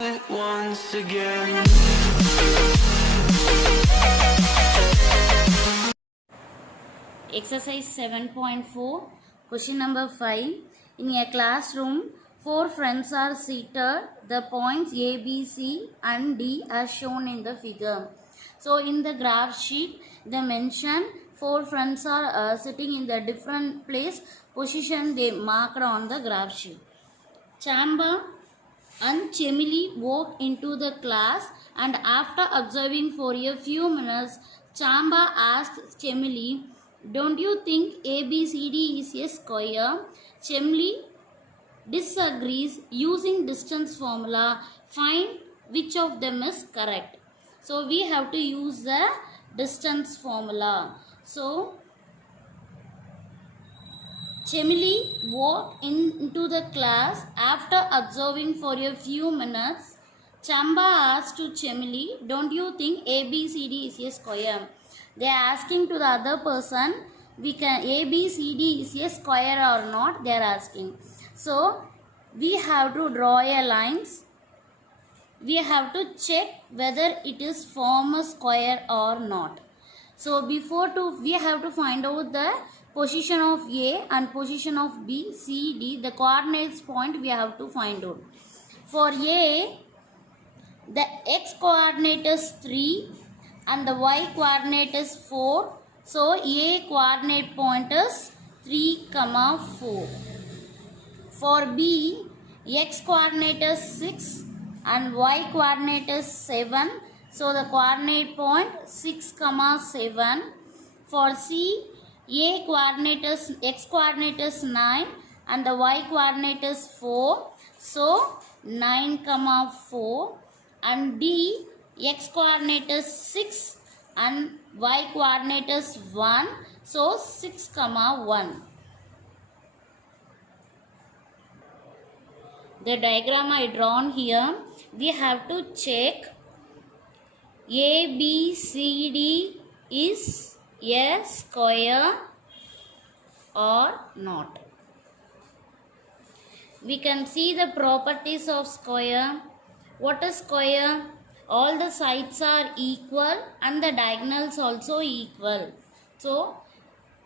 it once again. Exercise 7.4, question number 5. In a classroom, 4 friends are seated. The points A, B, C and D are shown in the figure. So in the graph sheet, they mention 4 friends are sitting in the different place, position they marked on the graph sheet. Chamba and Chemily walked into the class, and after observing for a few minutes, Chamba asked Chemily, "Don't you think ABCD is a square?" Chemily disagrees. Using distance formula, find which of them is correct. So we have to use the distance formula. So Chemily walked into the class. After observing for a few minutes, Chamba asked to Chemily, "Don't you think ABCD is a square?" They are asking to the other person, ABCD is a square or not, they are asking. So we have to draw a lines. We have to check whether it is form a square or not. So we have to find out the position of A and position of B, C, D. The coordinates point we have to find out. For A, the x coordinate is 3 and the y coordinate is 4. So A coordinate point is 3, 4. For B, x coordinate is 6 and y coordinate is 7. So the coordinate point 6, 7. For C, A coordinate is x coordinate is 9 and the y coordinate is 4. So 9, 4. And D, x coordinate is 6 and y coordinate is 1. So 6, 1. The diagram I drawn here, we have to check ABCD is a square or not. We can see the properties of square. What is square? All the sides are equal and the diagonals also equal. So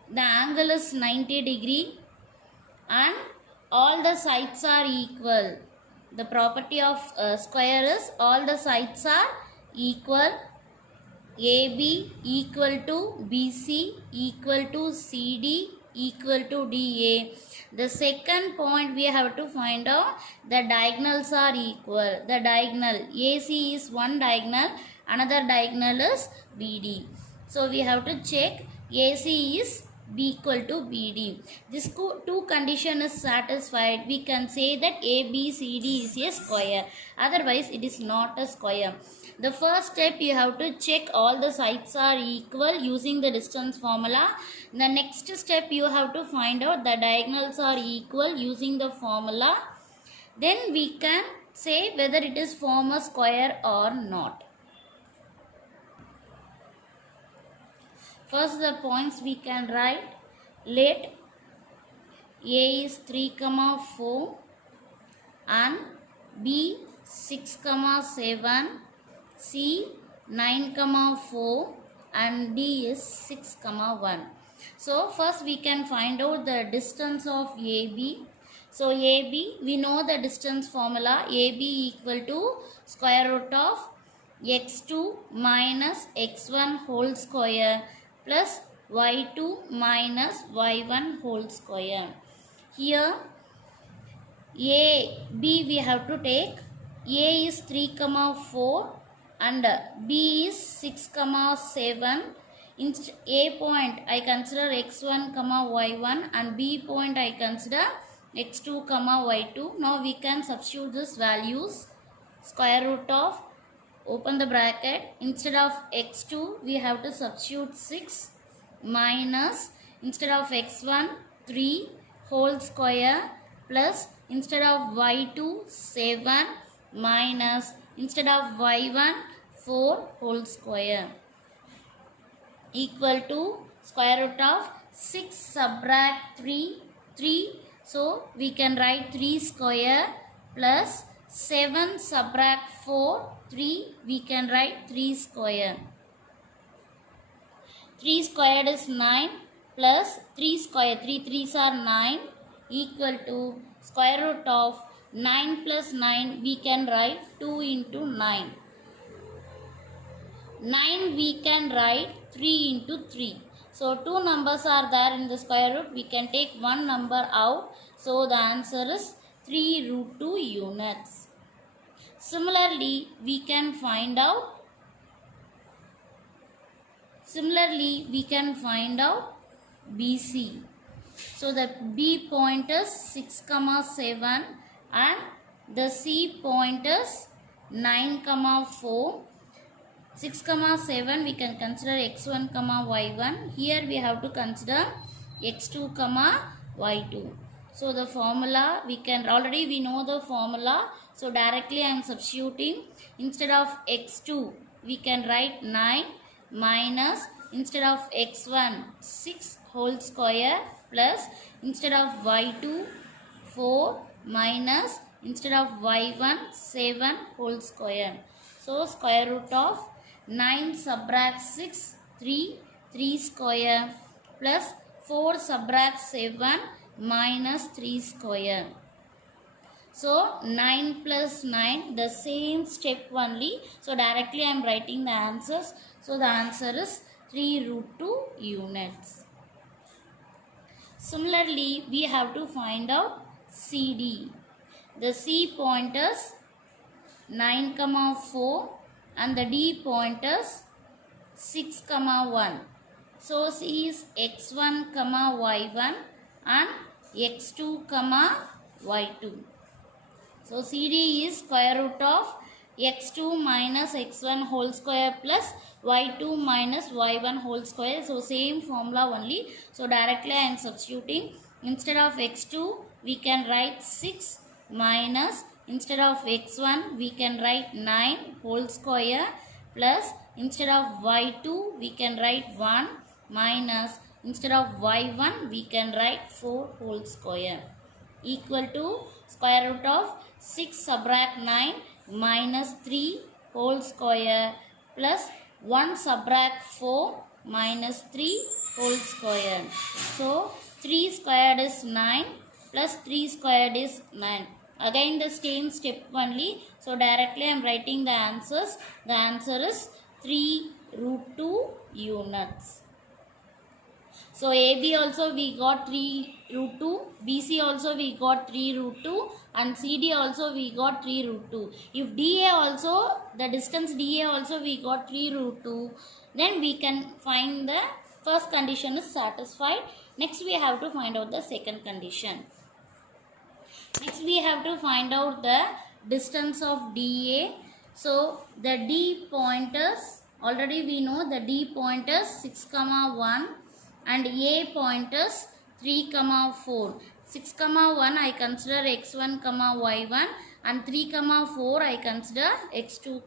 the angle is 90 degree and all the sides are equal. The property of square is all the sides are equal. AB equal to BC equal to CD equal to DA. The second point we have to find out, the diagonals are equal. The diagonal AC is one diagonal, another diagonal is BD. So we have to check AC is B equal to BD. This two condition is satisfied. We can say that ABCD is a square. Otherwise, it is not a square. The first step, you have to check all the sides are equal using the distance formula. The next step, you have to find out the diagonals are equal using the formula. Then we can say whether it is form a square or not. First, the points we can write. Let A is 3, 4 and B 6, 7, C 9, 4 and D is 6, 1. So first we can find out the distance of AB. So AB, we know the distance formula. AB equal to square root of x2 minus x1 whole square plus y2 minus y1 whole square. Here A, B we have to take. A is 3, 4 and B is 6, 7. In A point I consider x1, y1 and B point I consider x2, y2. Now we can substitute these values. Square root of, open the bracket, instead of x2 we have to substitute 6 minus, instead of x1 3 whole square plus, instead of y2 7 minus, instead of y1 4 whole square equal to square root of 6 subtract 3. So we can write 3 square plus 7 subtract 4, 3, we can write 3 square. 3 squared is 9 plus 3 square, 3 3s are 9 equal to square root of 9 plus 9, we can write 2 into 9. 9 we can write 3 into 3. So 2 numbers are there in the square root, we can take one number out. So the answer is 3 root 2 units. Similarly, we can find out BC. So the B point is 6, 7 and the C point is 9, 4. 6, 7 we can consider x1, y1. Here we have to consider x2, y2. So the formula we know the formula. So directly I am substituting. Instead of x2 we can write 9 minus instead of x1 6 whole square plus instead of y2 4 minus instead of y1 7 whole square. So square root of 9 subtract 6 3 square plus 4 subtract 7 minus 3 square. So 9 plus 9, the same step only. So directly I am writing the answers. So the answer is 3 root 2 units. Similarly, we have to find out CD. The C point is 9, 4 and the D point is 6, 1. So C is x1, y1 and x2, y2. So CD is square root of x2 minus x1 whole square plus y2 minus y1 whole square. So same formula only. So directly I am substituting. Instead of x2 we can write 6 minus instead of x1 we can write 9 whole square plus instead of y2 we can write 1 minus instead of y1 we can write 4 whole square equal to square root of 6 subtract 9 minus 3 whole square plus 1 subtract 4 minus 3 whole square. So 3 squared is 9 plus 3 squared is 9. Again the same step only. So directly I am writing the answers. The answer is 3 root 2 units. So AB also we got 3 root 2, BC also we got 3 root 2 and CD also we got 3 root 2. If DA also, the distance DA also we got 3 root 2, then we can find the first condition is satisfied. Next we have to find out the second condition. Next we have to find out the distance of DA. So the D point is, already we know the D point is 6, 1 and A point is 3, 4. 6, 1 I consider x1, y1 and 3, 4 I consider x2,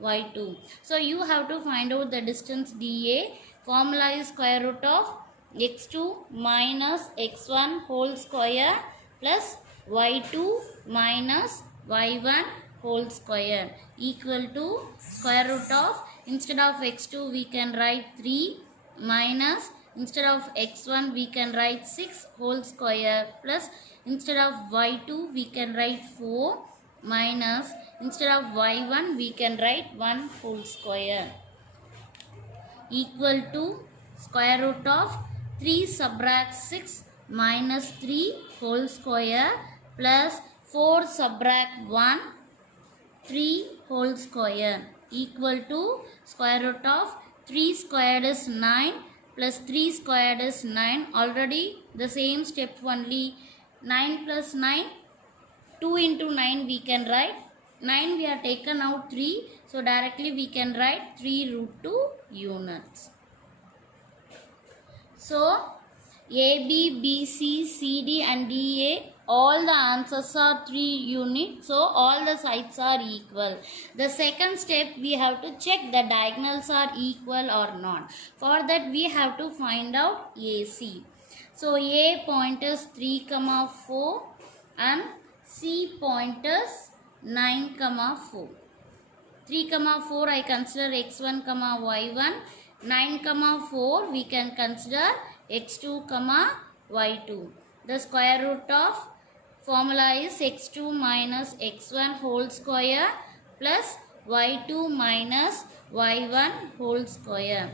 y2. So you have to find out the distance DA. Formula is square root of x2 minus x1 whole square plus y2 minus y1 whole square equal to square root of, instead of x2 we can write 3 minus instead of x1 we can write 6 whole square plus instead of y2 we can write 4 minus instead of y1 we can write 1 whole square equal to square root of 3 subtract 6 minus 3 whole square plus 4 subtract 1 3 whole square equal to square root of 3 squared is 9 plus 3 squared is 9. Already the same step only. 9 plus 9, 2 into 9 we can write. 9 we have taken out 3. So directly we can write 3 root 2 units. So AB, BC, CD and DA, all the answers are 3 units. So all the sides are equal. The second step we have to check the diagonals are equal or not. For that we have to find out AC. So A point is 3, 4 and C point is 9, 4. 3, 4 I consider x1, y1. 9, 4 we can consider x2, y2. The square root of formula is x2 minus x1 whole square plus y2 minus y1 whole square.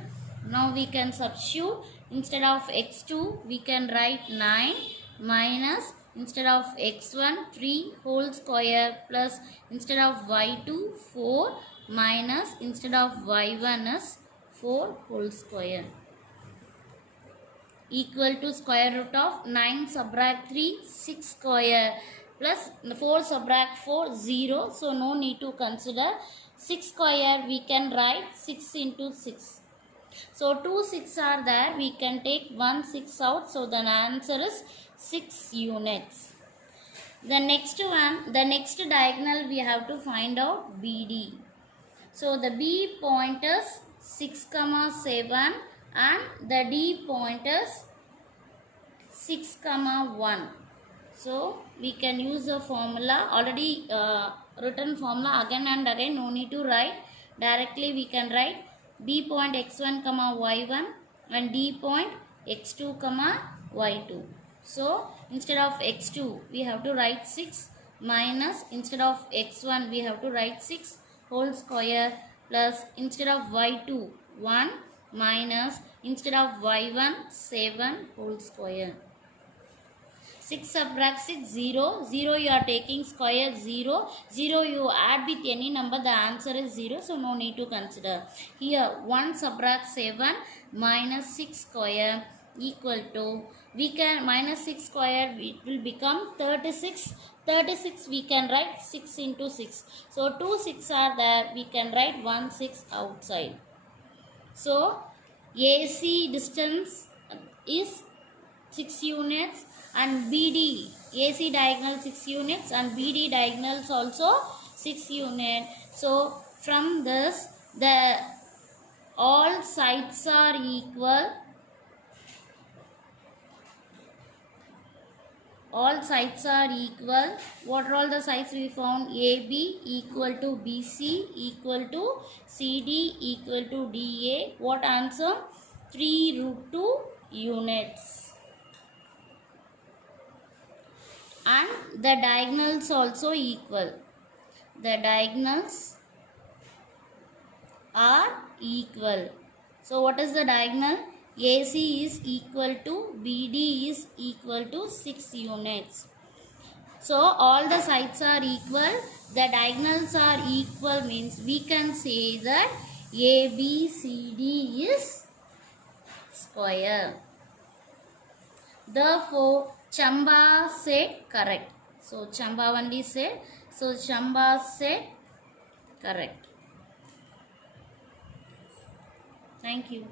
Now we can substitute. Instead of x2 we can write 9 minus instead of x1 3 whole square plus instead of y2 4 minus instead of y1 is 4 whole square equal to square root of 9 subtract 3 6 square plus 4 subtract 4 0, so no need to consider. 6 square we can write 6 into 6. So 2 6 are there, we can take 1 6 out, so the answer is 6 units. The next diagonal we have to find out BD. So the B point is 6, 7 and the D point is 6, 1. So we can use the formula, already written formula again and again, no need to write. Directly we can write B point x1, y1 and D point x2, y2. So instead of x2 we have to write 6 minus instead of x1 we have to write 6 whole square plus instead of y2 1 minus instead of y1 7 whole square. 6 subtract 6 0, 0 you are taking square 0, 0 you add with any number, the answer is 0, so no need to consider. Here 1 subtract 7 minus 6 square equal to, we can minus 6 square it will become 36. 36 we can write 6 into 6. So 2 6 are there, we can write 1 6 outside. So AC distance is 6 units and BD, AC diagonal 6 units and BD diagonals also 6 units. So from this the all sides are equal. All sides are equal. What are all the sides we found? AB equal to BC equal to CD equal to DA. What answer? 3√2 units. And the diagonals also equal. The diagonals are equal. So what is the diagonal? AC is equal to BD is equal to 6 units. So all the sides are equal. The diagonals are equal means we can say that ABCD is square. Therefore Chamba said correct. So Chamba only said. So Chamba said correct. Thank you.